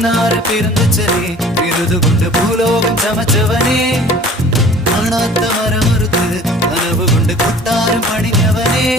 പുന്നാറ് പിറന്നുച്ചനെ വിരുതുകൊണ്ട് ഭൂലോകം ചമച്ചവനെ കാണാത്ത മരമറുത്ത് കനവ് കൊണ്ട് കൊട്ടാരം പണിഞ്ഞവനെ